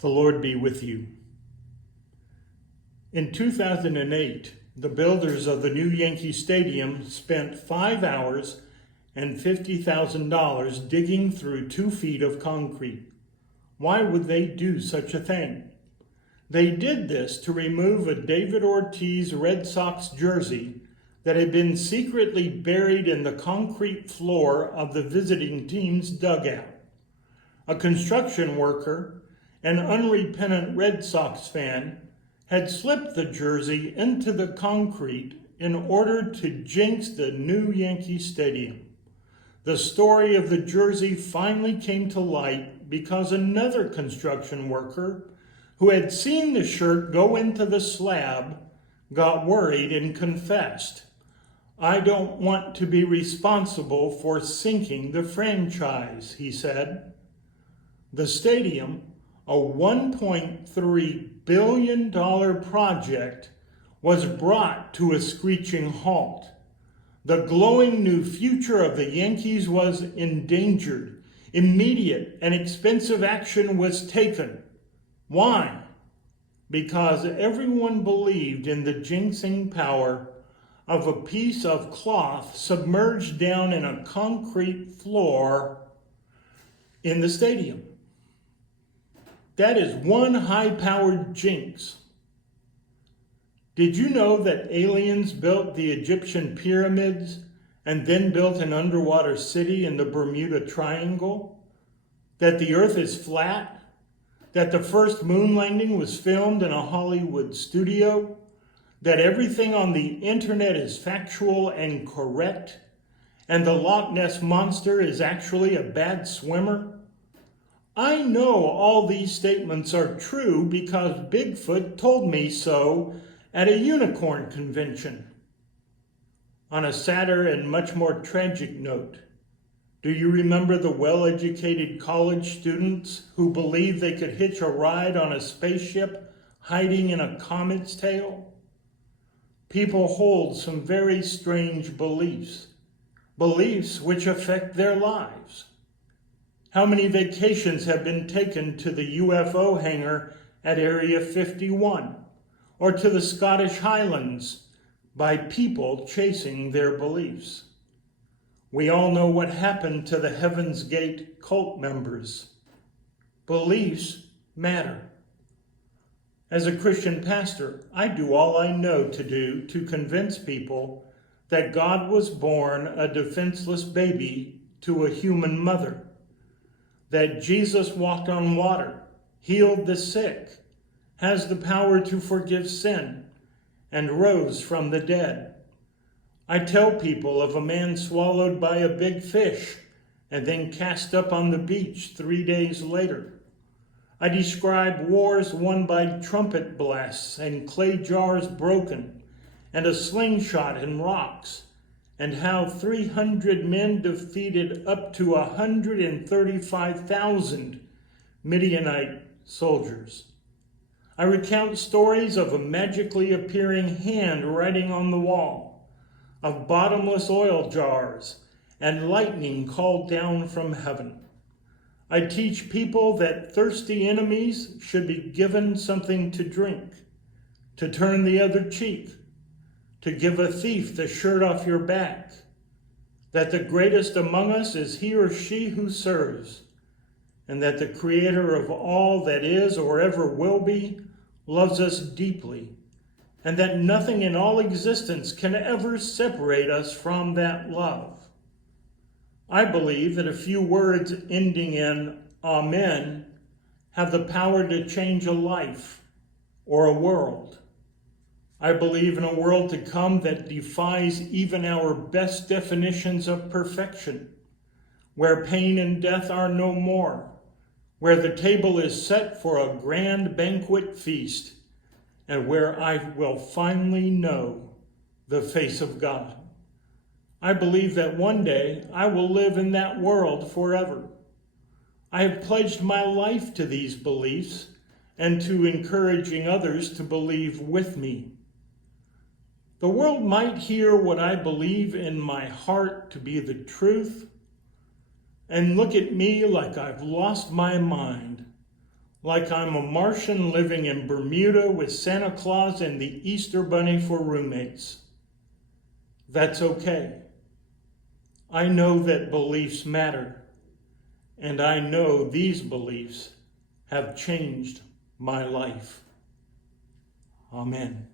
The Lord be with you. In 2008, the builders of the new Yankee Stadium spent 5 hours and $50,000 digging through 2 feet of concrete. Why would they do such a thing? They did this to remove a David Ortiz Red Sox jersey that had been secretly buried in the concrete floor of the visiting team's dugout. A construction worker, an unrepentant Red Sox fan, had slipped the jersey into the concrete in order to jinx the new Yankee Stadium. The story of the jersey finally came to light because another construction worker who had seen the shirt go into the slab got worried and confessed, "I don't want to be responsible for sinking the franchise," he said. The stadium, a $1.3 billion project, was brought to a screeching halt. The glowing new future of the Yankees was endangered. Immediate and expensive action was taken. Why? Because everyone believed in the jinxing power of a piece of cloth submerged down in a concrete floor in the stadium. That is one high-powered jinx. Did you know that aliens built the Egyptian pyramids and then built an underwater city in the Bermuda Triangle? That the earth is flat? That the first moon landing was filmed in a Hollywood studio? That everything on the internet is factual and correct? And the Loch Ness Monster is actually a bad swimmer? I know all these statements are true because Bigfoot told me so at a unicorn convention. On a sadder and much more tragic note, do you remember the well-educated college students who believed they could hitch a ride on a spaceship hiding in a comet's tail? People hold some very strange beliefs which affect their lives. How many vacations have been taken to the UFO hangar at Area 51 or to the Scottish Highlands by people chasing their beliefs? We all know what happened to the Heaven's Gate cult members. Beliefs matter. As a Christian pastor, I do all I know to do to convince people that God was born a defenseless baby to a human mother, that Jesus walked on water, healed the sick, has the power to forgive sin, and rose from the dead. I tell people of a man swallowed by a big fish and then cast up on the beach 3 days later. I describe wars won by trumpet blasts and clay jars broken and a slingshot and rocks, and how 300 men defeated up to 135,000 Midianite soldiers. I recount stories of a magically appearing hand writing on the wall, of bottomless oil jars, and lightning called down from heaven. I teach people that thirsty enemies should be given something to drink, to turn the other cheek, to give a thief the shirt off your back, that the greatest among us is he or she who serves, and that the Creator of all that is or ever will be loves us deeply, and that nothing in all existence can ever separate us from that love. I believe that a few words ending in Amen have the power to change a life or a world. I believe in a world to come that defies even our best definitions of perfection, where pain and death are no more, where the table is set for a grand banquet feast, and where I will finally know the face of God. I believe that one day I will live in that world forever. I have pledged my life to these beliefs and to encouraging others to believe with me. The world might hear what I believe in my heart to be the truth and look at me like I've lost my mind, like I'm a Martian living in Bermuda with Santa Claus and the Easter Bunny for roommates. That's okay. I know that beliefs matter, and I know these beliefs have changed my life. Amen.